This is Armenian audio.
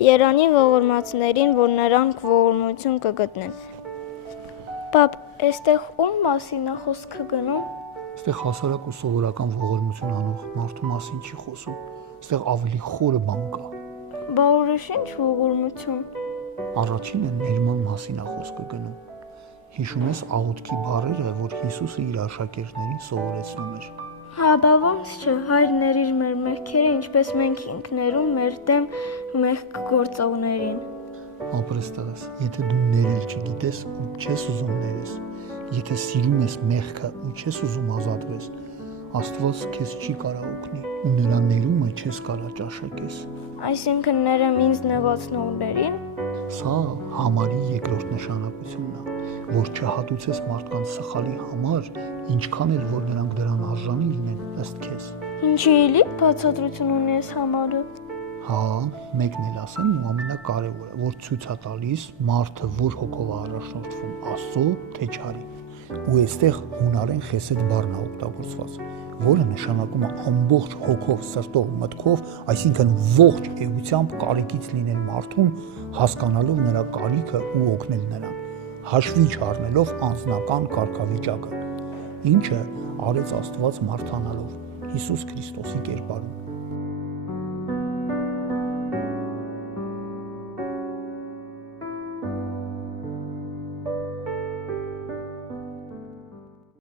Երանի ողորմածներին, որ նրանք ողորմություն կգտնեն։ Պապ, այստեղ ում մասին է խոսքը գնում։ Այստեղ հասարակ ու սովորական ողորմություն անող մարդու մասին չի խոսում։ Այստեղ ավելի խորը բան կա։ Բա ուրիշ ինչ ողորմություն։ Առաջինը ներման մասին է խոսքը գնում։ Հիշում ես աղոթքի բառերը, որ Հիսուսը իր աշակերտներին սովորեցնում էր։ Հա, բա ոնց չէ, Հայր ներիր մեր մեղքերը, ինչպես մենք ինքներում մեր դեմ մեղք գործողներին։ Ապրես տղես, եթե դու ներել չգիտես ու չես ուզում ներես, եթե սիրում ես մեղքը ու չես ուզում ազատվես, Աստված քեզ չի կարող օգնի ու նրա ներումը չես կարող ճաշակես։ Այսինքն ներեմ ինձ նեղացնողներին։ Սա համարի երկրորդ նշանակությունն է, որ չհատուցես մարդկանց սխալի համար, ինչքան էլ որ նրանք դրան արժանի լինեն ըստ քեզ։ Ինչի էլի բացատրություն ունի այս համարը։ Հա, մեկն էլ ասեմ ու ամենակարևորը, որ ցույց է տալիս մարդը որ հոգով է առաջնորդվում, Աստծո թե չարի։ Ու այստեղ հունարեն խեսեդ բառն է օգտագործված, որը նշանակում է ամբողջ հոգով, սրտով, մտքով, այսինքն ողջ էությամբ կարիքից լինել մարդուն, հասկանալով նրա կարիքը ու օգնել նրան, հաշվի չառնելով անձնական կարգավիճակը, ինչը արեց Աստված մարդանալով Հիսուս Քրիստոսի կերպարում։